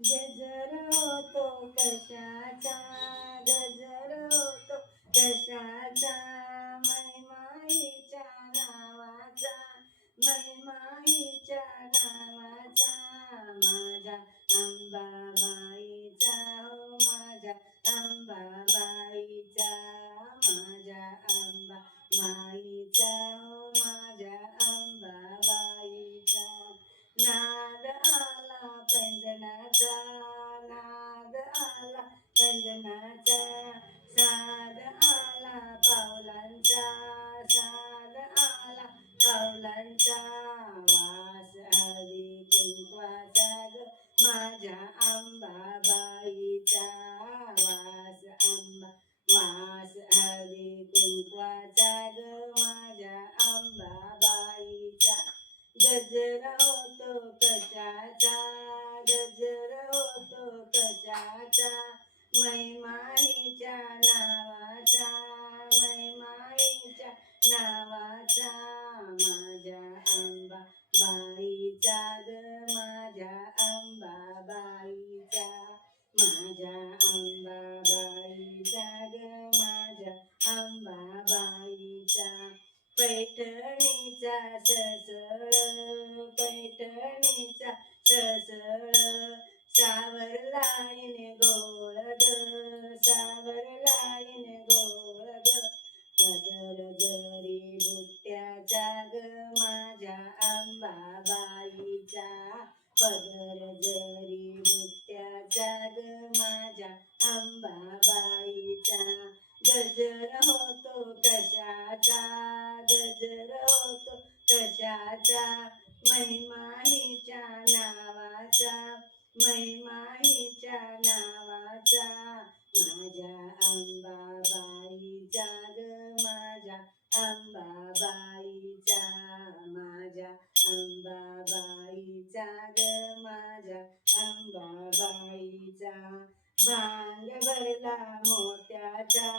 गजर होतो कशाचा? गजर होतो कशाचा? महिमाईच्या नावाचा महिमाईच्या नावाचा. माझ्या अंबाबाईचा हो माझ्या अंबाबाईचा. माझ्या अंबा चंदनाचा साद आला पावलांचा साद आला पावलांचा. वास हरी कुंकवाचा ग माझ्या आंबाबाईचा. वास आंबा वास हरी कुंकवाचा ग माझ्या आंबाबाईचा. गजर होतो कशाचा मैमाईच्या नावाचा मैमाईच्या नावाचा माझ्या आंबा बाईचा ग माझ्या आंबा बाईचा माझ्या आंबा बाईचा ग माझ्या आंबा बाईचा. पैठणीचा ससळ पैठणीचा ससळ पदर जरी बुट्ट्याचा ग माझ्या अंबाबाईचा गजर होतो कशाचा? गजर होतो कशाचा? महिमाईच्या नावाचा. महिमाईच्या नावाचा. माझ्या अंबाबाईचा ग माझ्या अंबाबाईचा. माझ्या अंबाबाईचा ग. अंबाबाईचा भांग भरला मोत्याचा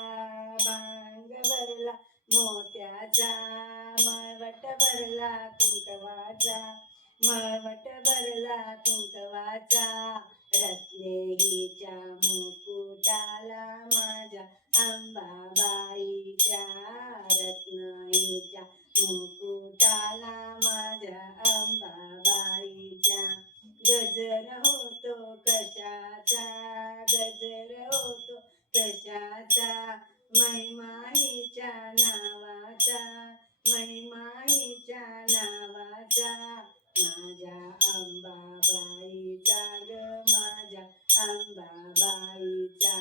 भांग भरला मोत्याचा मळवट भरला कुंकवाचा मळवट भरला कुंकवाचा रत्नेगीच्या मुकुटाला माझ्या आंबा कशाचा महिमाईच्या नावाचा महिमाईच्या नावाचा. माझ्या अंबाबाईचा ग माझ्या अंबाबाईचा.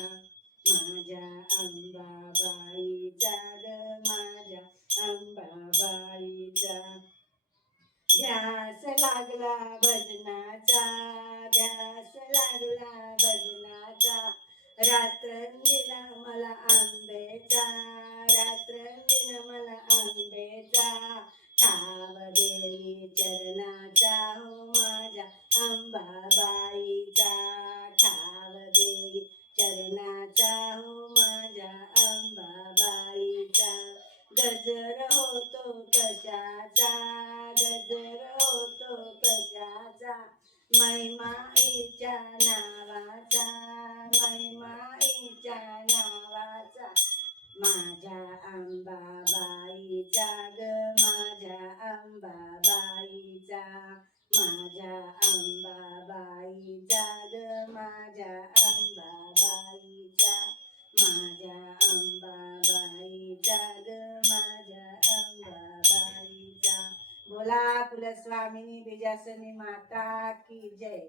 माझ्या अंबाबाईचा ग माझ्या अंबाबाईचा. ध्यास लागला भजनाचा रात्रंदिन मला आंबेचा रात्रंदिन मला आंबेचा ठाव देवी चरणाचा हो माझ्या अंबाबाईचा ठाव देवी चरणाचा हो माझ्या अंबाबाईचा गजर होतो कशाचा गजर होतो कशाचा. मैमाईच्या नावाचा माझ्या अंबाबाईचा ग माझ्या अंबाबाईचा माझ्या अंबाबाईचा ग माझ्या अंबाबाईचा माझ्या अंबाबाईचा ग माझ्या अंबाबाईचा बोला कुलस्वामिनी बिजासनी माता की जय.